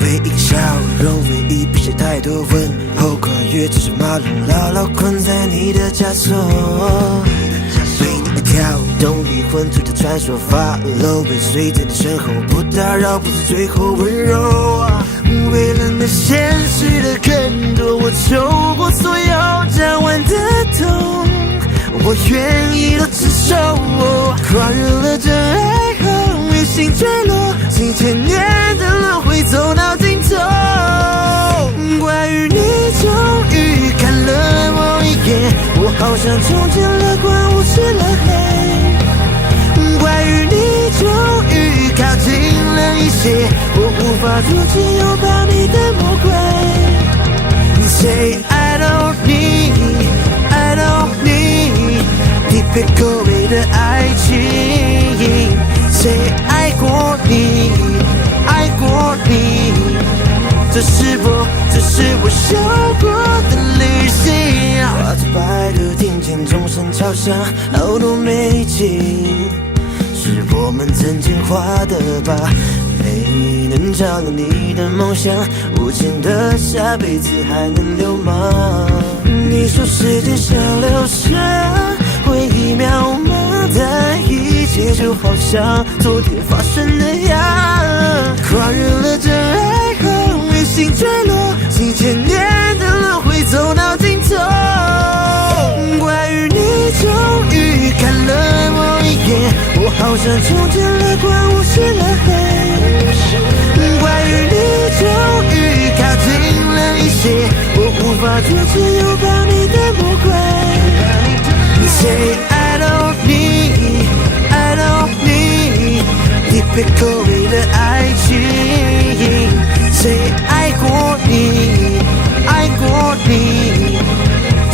唯一笑容，唯一不屑太多问候，跨越这条马路，牢牢困在你的枷锁。为你而跳动，离魂推着传说follow，尾随在你身后，不打扰，不是最后温柔。为了那现实的更多，我受过所有讲完的痛，我愿意都承受。跨越了真爱后，越心坠落，几千年的轮回走到尽头。关于你终于看了我一眼，我好像重见了光，无视了黑。关于你终于靠近了一些，我无法阻止拥抱你的魔鬼。Say I don't need, I don't need 你别口味的爱情。Say 爱过你，爱过你，这是我受过的旅行。花最白的庭前，钟声敲响，好多美景是我们曾经画的吧。没能照亮你的梦想，无情的下辈子还能留吗？你说时间像流沙，回忆渺茫，但一切就好像昨天发生的样。跨越了真爱后，越心坠落，几千年的轮回走到尽头。关于你终于看了我一眼，我好像重见了光，无视了黑。关于你终于靠近了一些，我无法阻止拥抱你的魔鬼。Say I don't need, I don't need 你别口味的爱情。Say 爱过你，爱过你，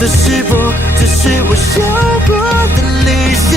这是我受过的旅行。